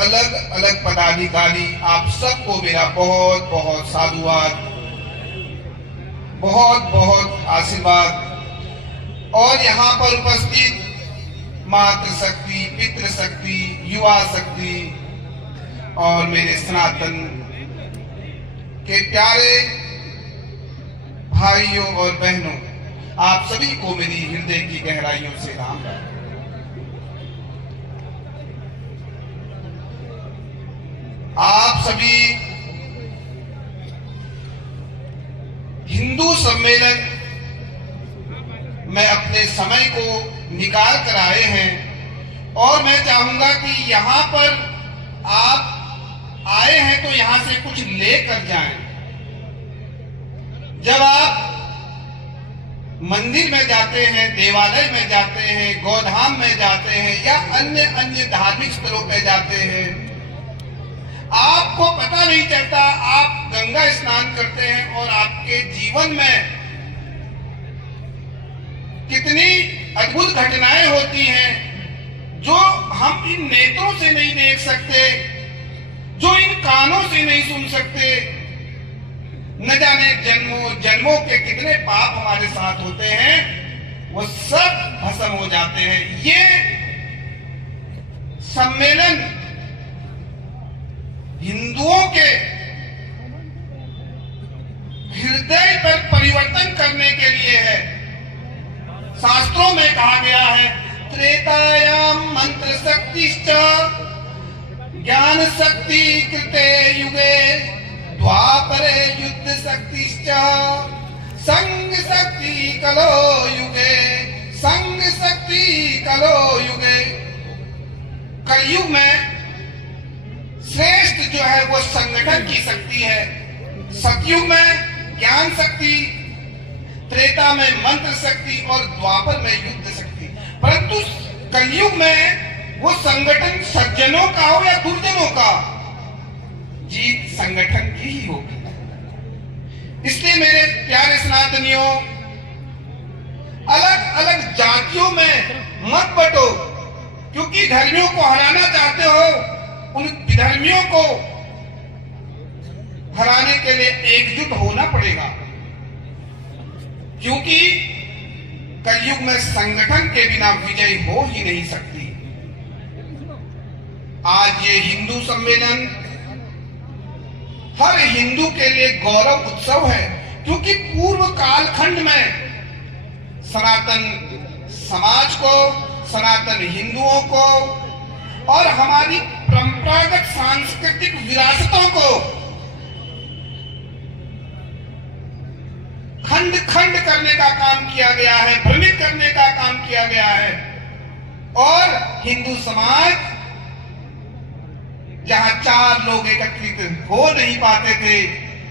अलग अलग पदाधिकारी, आप सबको मेरा बहुत बहुत साधुवाद, बहुत बहुत आशीर्वाद। और यहाँ पर उपस्थित मातृशक्ति, पितृशक्ति, युवा शक्ति और मेरे सनातन के प्यारे भाइयों और बहनों, आप सभी को मेरी हृदय की गहराइयों से राम राम। आप सभी हिंदू सम्मेलन में अपने समय को निकाल कर आए हैं और मैं चाहूंगा कि यहां पर आप आए हैं तो यहां से कुछ लेकर जाएं। जब आप मंदिर में जाते हैं, देवालय में जाते हैं, गौधाम में जाते हैं या अन्य अन्य धार्मिक स्थलों पर जाते हैं, आपको पता नहीं चलता, आप गंगा स्नान करते हैं और आपके जीवन में कितनी अद्भुत घटनाएं होती हैं जो हम इन नेत्रों से नहीं देख सकते, जो इन कानों से नहीं सुन सकते। न जाने जन्मों जन्मों के कितने पाप हमारे साथ होते हैं, वो सब भस्म हो जाते हैं। ये सम्मेलन हिंदुओं के हृदय पर परिवर्तन करने के लिए है। शास्त्रों में कहा गया है, त्रेतायाम मंत्र शक्तिश्च ज्ञान शक्ति कृते युगे द्वापरे युद्ध शक्तिश्च संग शक्ति कलो युगे, संग शक्ति कलो युगे। कलयुग में श्रेष्ठ जो है वो संगठन की शक्ति है। सतयुग में ज्ञान शक्ति, त्रेता में मंत्र शक्ति और द्वापर में युद्ध शक्ति। परंतु कलयुग में वो संगठन सज्जनों का हो या दुर्जनों का, जीत संगठन की ही होगी। इसलिए मेरे प्यारे सनातनियों, अलग अलग जातियों में मत बटो, क्योंकि धर्मियों को हराना चाहते हो, उन विधर्मियों को हराने के लिए एकजुट होना पड़ेगा, क्योंकि कलयुग में संगठन के बिना विजय हो ही नहीं सकती। आज ये हिंदू सम्मेलन हर हिंदू के लिए गौरव उत्सव है, क्योंकि पूर्व कालखंड में सनातन समाज को, सनातन हिंदुओं को और हमारी परंपरागत सांस्कृतिक विरासतों को खंड खंड करने का काम किया गया है, भ्रमित करने का काम किया गया है। और हिंदू समाज जहां चार लोग एकत्रित हो नहीं पाते थे,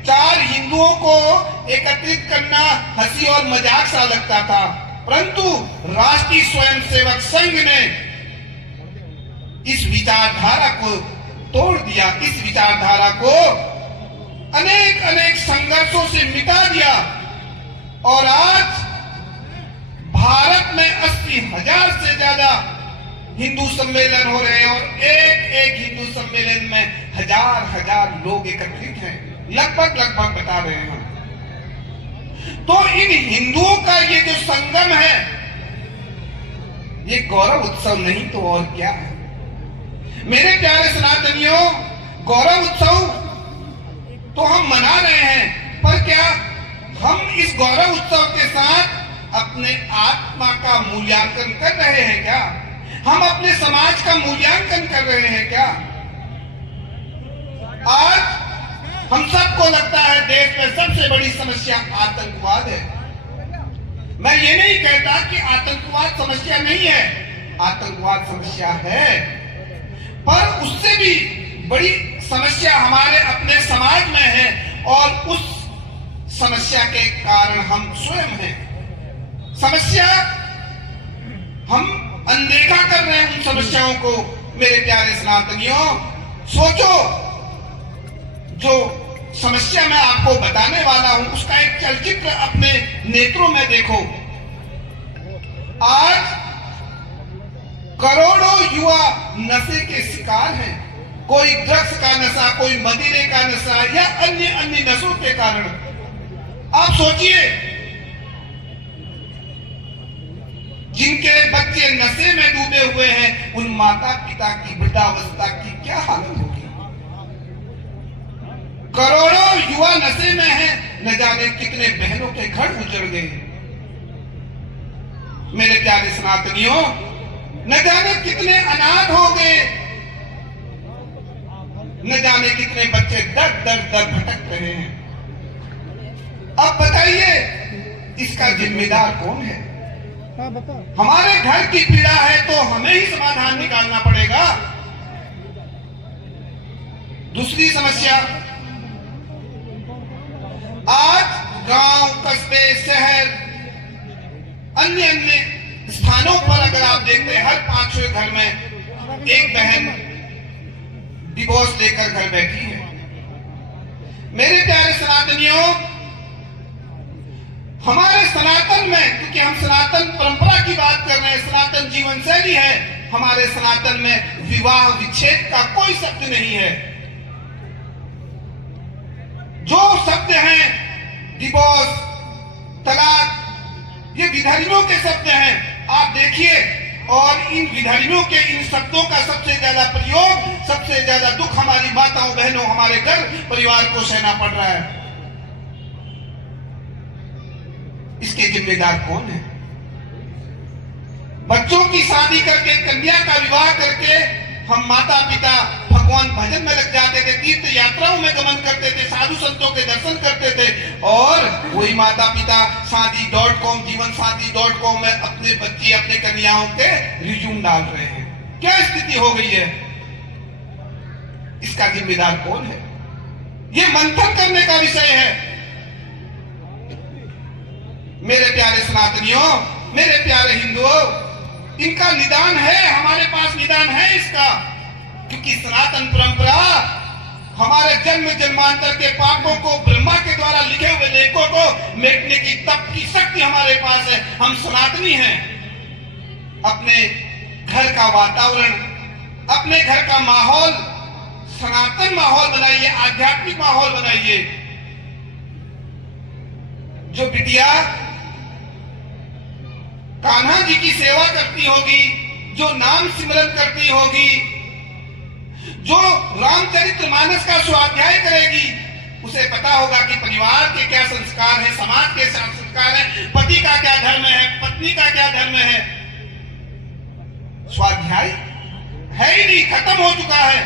चार हिंदुओं को एकत्रित करना हंसी और मजाक सा लगता था, परंतु राष्ट्रीय स्वयंसेवक संघ ने इस विचारधारा को तोड़ दिया, इस विचारधारा को अनेक अनेक संघर्षों से मिटा दिया। और आज भारत में 80,000 से ज्यादा हिंदू सम्मेलन हो रहे हैं और एक एक हिंदू सम्मेलन में हजार हजार लोग एकत्रित हैं, लगभग बता रहे हैं। तो इन हिंदुओं का ये जो संगम है, ये गौरव उत्सव नहीं तो और क्या है। मेरे प्यारे सनातनियों, गौरव उत्सव तो हम मना रहे हैं, पर क्या हम इस गौरव उत्सव के साथ अपने आत्मा का मूल्यांकन कर रहे हैं क्या? हम अपने समाज का मूल्यांकन कर रहे हैं क्या? आज हम सबको लगता है देश में सबसे बड़ी समस्या आतंकवाद है। मैं ये नहीं कहता कि आतंकवाद समस्या नहीं है, आतंकवाद समस्या है, पर उससे भी बड़ी समस्या हमारे अपने समाज में है और उस समस्या के कारण हम स्वयं हैं। समस्या हम अनदेखा कर रहे हैं उन समस्याओं को। मेरे प्यारे सनातनियों, सोचो, जो समस्या मैं आपको बताने वाला हूं उसका एक चलचित्र अपने नेत्रों में देखो। आज करोड़ों युवा नशे के शिकार हैं, कोई ड्रग्स का नशा, कोई मदिरे का नशा या अन्य अन्य नशों के कारण। आप सोचिए, जिनके बच्चे नशे में डूबे हुए हैं, उन माता पिता की वृद्धावस्था की क्या हालत होगी। करोड़ों युवा नशे में हैं, न जाने कितने बहनों के घर उजड़ गए। मेरे प्यारे सनातनियों, न जाने कितने अनाथ हो गए, न जाने कितने बच्चे दर दर दर भटक रहे हैं। अब बताइए, इसका जिम्मेदार कौन है? हमारे घर की पीड़ा है तो हमें ही समाधान निकालना पड़ेगा। दूसरी समस्या, आज गांव, कस्बे, शहर, अन्य अन्य स्थानों पर अगर आप देखते हैं, हर 5वें घर में एक बहन डिवोर्स लेकर घर बैठी है। मेरे प्यारे सनातनियों, हमारे सनातन में, क्योंकि हम सनातन परंपरा की बात कर रहे हैं, सनातन जीवन शैली है, हमारे सनातन में विवाह विच्छेद का कोई शब्द नहीं है। जो शब्द हैं डिवोर्स, तलाक, ये विधर्मियों के शब्द हैं। आप देखिए, और इन विधर्मियों के इन शब्दों का सबसे ज्यादा प्रयोग, सबसे ज्यादा दुख हमारी माताओं बहनों, हमारे घर परिवार को सहना पड़ रहा है। इसके जिम्मेदार कौन है? बच्चों की शादी करके, कन्या का विवाह करके हम माता पिता भगवान भजन में लग जाते थे, तीर्थ यात्राओं में गमन करते थे, साधु संतों के दर्शन करते थे, और वही माता पिता शादी.com, जीवनसाथी.com में अपने बच्चे, अपने कन्याओं के रिज्यूम डाल रहे हैं। क्या स्थिति हो गई है? इसका जिम्मेदार कौन है? ये मंथन करने का विषय है। मेरे प्यारे सनातनियों, मेरे प्यारे हिंदुओं, इनका निदान है, हमारे पास निदान है इसका। क्योंकि सनातन परंपरा हमारे जन्म जन्मांतर के पापों को, ब्रह्मा के द्वारा लिखे हुए लेखों को मिटने की तप की शक्ति हमारे पास है। हम सनातनी हैं। अपने घर का वातावरण, अपने घर का माहौल सनातन माहौल बनाइए, आध्यात्मिक माहौल बनाइए। जो बिटिया कान्हा जी की सेवा करती होगी, जो नाम सिमरन करती होगी, जो रामचरितमानस का स्वाध्याय करेगी, उसे पता होगा कि परिवार के क्या संस्कार है, समाज के संस्कार है, पति का क्या धर्म है, पत्नी का क्या धर्म है। स्वाध्याय है ही नहीं, खत्म हो चुका है।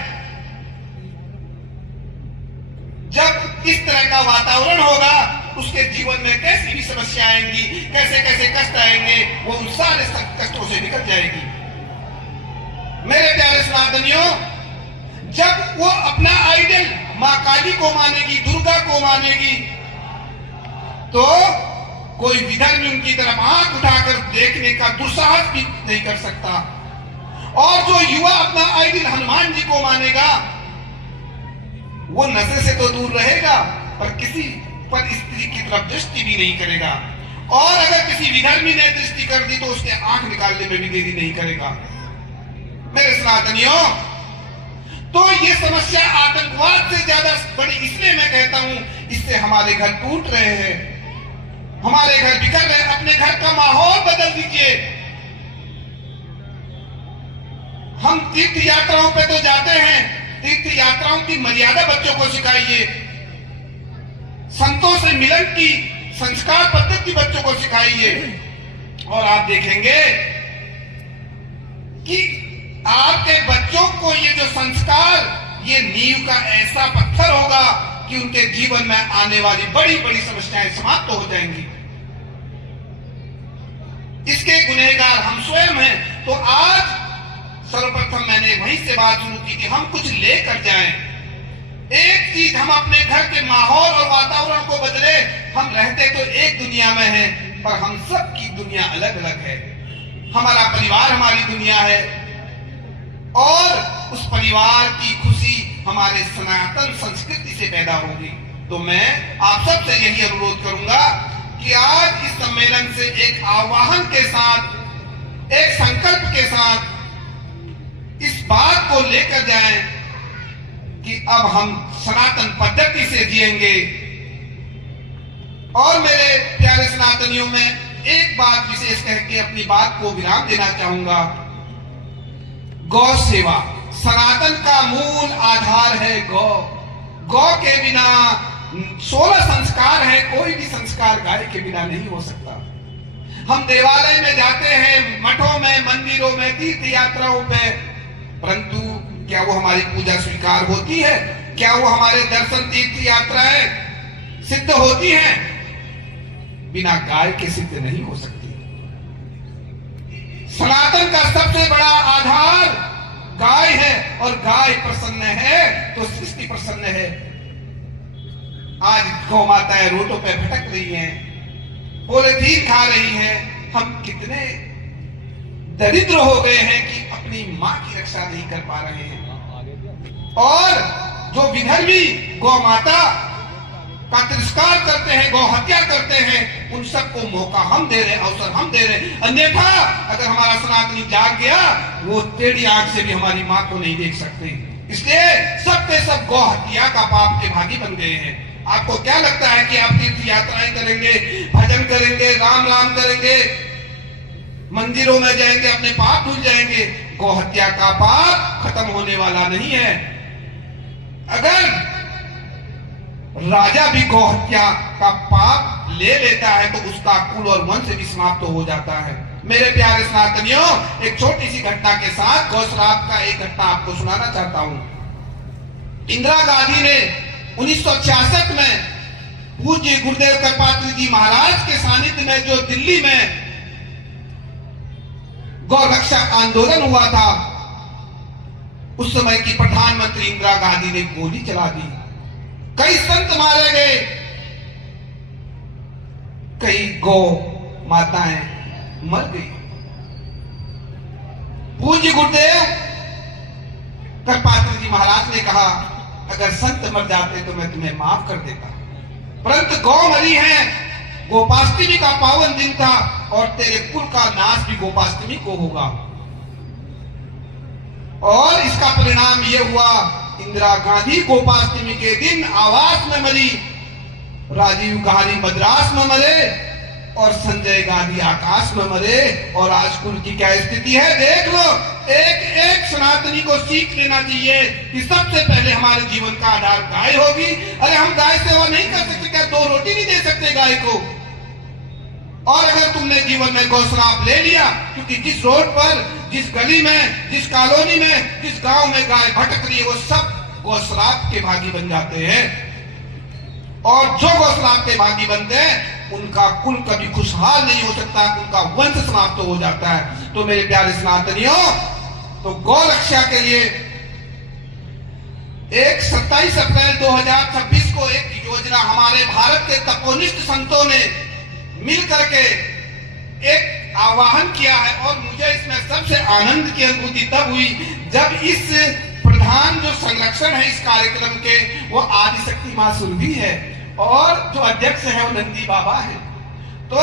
जब इस तरह का वातावरण होगा, उसके जीवन में कैसी भी समस्या आएंगी, कैसे कैसे कष्ट आएंगे, वो उन सारे कष्टों से निकल जाएगी। मेरे प्यारे सनातनियों, जब वो अपना आइडल मां काली को मानेगी, दुर्गा को मानेगी, तो कोई विधर्मी उनकी तरफ आंख उठाकर देखने का दुस्साहस भी नहीं कर सकता। और जो युवा अपना आइडल हनुमान जी को मानेगा, वो नशे से तो दूर रहेगा, पर किसी पर स्त्री की तरफ दृष्टि भी नहीं करेगा। और अगर किसी विधर्मी ने दृष्टि कर दी तो उसके आंख निकालने में भी देरी नहीं करेगा। मेरे सनातनियों, तो ये समस्या आतंकवाद से ज्यादा बड़ी इसलिए मैं कहता हूं, इससे हमारे घर टूट रहे हैं, हमारे घर बिखर रहे हैं। अपने घर का माहौल बदल दीजिए। हम तीर्थ यात्राओं पे तो जाते हैं, तीर्थ यात्राओं की मर्यादा बच्चों को सिखाइए। संतों से मिलन की संस्कार पद्धति बच्चों को सिखाइए, और आप देखेंगे कि आपके बच्चों को ये जो संस्कार, ये नींव का ऐसा पत्थर होगा कि उनके जीवन में आने वाली बड़ी बड़ी समस्याएं समाप्त हो जाएंगी। इसके गुनहगार हम स्वयं हैं। तो आज सर्वप्रथम मैंने वहीं से बात शुरू की कि हम कुछ लेकर जाएं। एक चीज, हम अपने घर के माहौल और वातावरण को बदले। हम रहते तो एक दुनिया में हैं, पर हम सब की दुनिया अलग अलग है। हमारा परिवार हमारी दुनिया है, और उस परिवार की खुशी हमारे सनातन संस्कृति से पैदा होगी। तो मैं आप सबसे यही अनुरोध करूंगा कि आज इस सम्मेलन से एक आह्वान के साथ, एक संकल्प के साथ इस बात को लेकर जाएं कि अब हम सनातन पद्धति से जिएंगे। और मेरे प्यारे सनातनियों में एक बात विशेष कह के अपनी बात को विराम देना चाहूंगा। गौ सेवा सनातन का मूल आधार है। गौ गौ के बिना 16 संस्कार है, कोई भी संस्कार गाय के बिना नहीं हो सकता। हम देवालय में जाते हैं, मठों में, मंदिरों में, तीर्थ यात्राओं पे, परंतु क्या वो हमारी पूजा स्वीकार होती है? क्या वो हमारे दर्शन तीर्थ यात्राएं सिद्ध होती हैं? बिना गाय के सिद्ध नहीं हो सकती। सनातन का सबसे बड़ा आधार गाय है, और गाय प्रसन्न है तो सृष्टि प्रसन्न है। आज गौ माताएं रोडों पे भटक रही हैं, पॉलीथीन खा रही हैं। हम कितने दरिद्र हो गए हैं कि अपनी मां की रक्षा नहीं कर पा रहे हैं। और जो विधर्मी गौ माता का तिरस्कार करते हैं, गौ हत्या करते हैं, उन सबको मौका हम दे रहे, अवसर हम दे रहे। अन्यथा अगर हमारा सनातनी जाग गया, वो टेढ़ी आंख से भी हमारी मां को नहीं देख सकते। इसलिए सब के सब गौ हत्या का पाप के भागी बन गए हैं। आपको क्या लगता है कि आप तीर्थ यात्राएं करेंगे, भजन करेंगे, राम राम करेंगे, मंदिरों में जाएंगे, अपने पाप भूल जाएंगे? गौ हत्या का पाप खत्म होने वाला नहीं है। अगर राजा भी गौ हत्या का पाप ले लेता है तो उसका कुल और वंश भी समाप्त हो जाता है। मेरे प्यारे सनातनियों, एक छोटी सी घटना के साथ गौ श्राप का एक घटना आपको सुनाना चाहता हूं। इंदिरा गांधी ने 1966 में पूज्य गुरुदेव कृपात्री जी महाराज के सानिध्य में जो दिल्ली में गौ रक्षा आंदोलन हुआ था, उस समय की प्रधानमंत्री इंदिरा गांधी ने गोली चला दी। कई संत मारे गए, कई गौ माताएं मर गई। पूज्य गुरुदेव कृपात्री जी महाराज ने कहा, अगर संत मर जाते तो मैं तुम्हें माफ कर देता, परंतु गौ मरी है। गोपाष्टमी का पावन दिन था और तेरे कुल का नाश भी गोपाष्टमी को होगा। और इसका परिणाम यह हुआ, इंदिरा गांधी गोपाष्टमी के दिन आवास में मरी, राजीव गांधी मद्रास में मरे और संजय गांधी आकाश में मरे। और आज कुल की क्या स्थिति है देख लो। एक एक सनातनी को सीख लेना चाहिए कि सबसे पहले हमारे जीवन का आधार गाय होगी। अरे हम गाय सेवा नहीं कर सकते क्या? 2 रोटी नहीं दे सकते गाय को? और अगर तुमने जीवन में गौश्राप ले लिया, क्योंकि जिस रोड पर, जिस गली में, जिस कॉलोनी में, जिस गांव में गाय भटक रही है, वो सब गौश्राप के भागी बन जाते हैं। और जो गौश्राप के भागी बनते हैं, उनका कुल कभी खुशहाल नहीं हो सकता, उनका वंश समाप्त हो जाता है। तो मेरे प्यारे सनातनियों, तो गौ रक्षा के लिए एक 27 अप्रैल 2026 को एक योजना हमारे भारत के तपोनिष्ठ संतों ने मिलकर के एक आह्वान किया है। और मुझे इसमें सबसे आनंद की अनुभूति तब हुई जब इस प्रधान जो संरक्षण है इस कार्यक्रम के, वो आदिशक्ति मां सुरभि है और जो अध्यक्ष है वो नंदी बाबा है। तो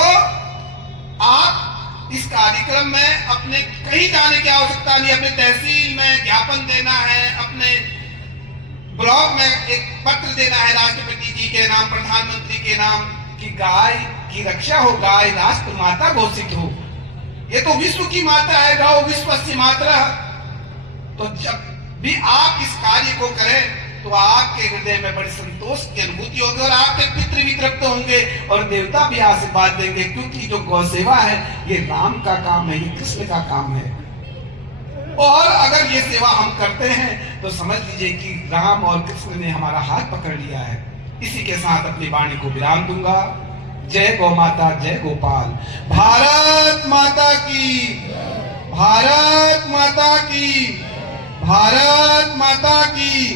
आप इस कार्यक्रम में अपने कहीं जाने की आवश्यकता नहीं, अपने तहसील में ज्ञापन देना है, अपने ब्लॉक में एक पत्र देना है राष्ट्रपति जी के नाम, प्रधानमंत्री के नाम, कि गाय की रक्षा हो, गाय राष्ट्र माता घोषित हो। ये तो विश्व की माता है, गौ विश्वस्य मातरः। तो जब भी आप इस कार्य को करें तो आपके हृदय में बड़ी संतोष की अनुभूति होगी और आपके पितृ भी तृप्त होंगे और देवता भी आशीर्वाद देंगे, क्योंकि जो गौ सेवा है ये राम का काम है, ये कृष्ण का काम है। और अगर ये सेवा हम करते हैं तो समझ लीजिए कि राम और कृष्ण ने हमारा हाथ पकड़ लिया है। इसी के साथ अपनी वाणी को विराम दूंगा। जय गौ माता, जय गोपाल। भारत माता की, भारत माता की, भारत माता की।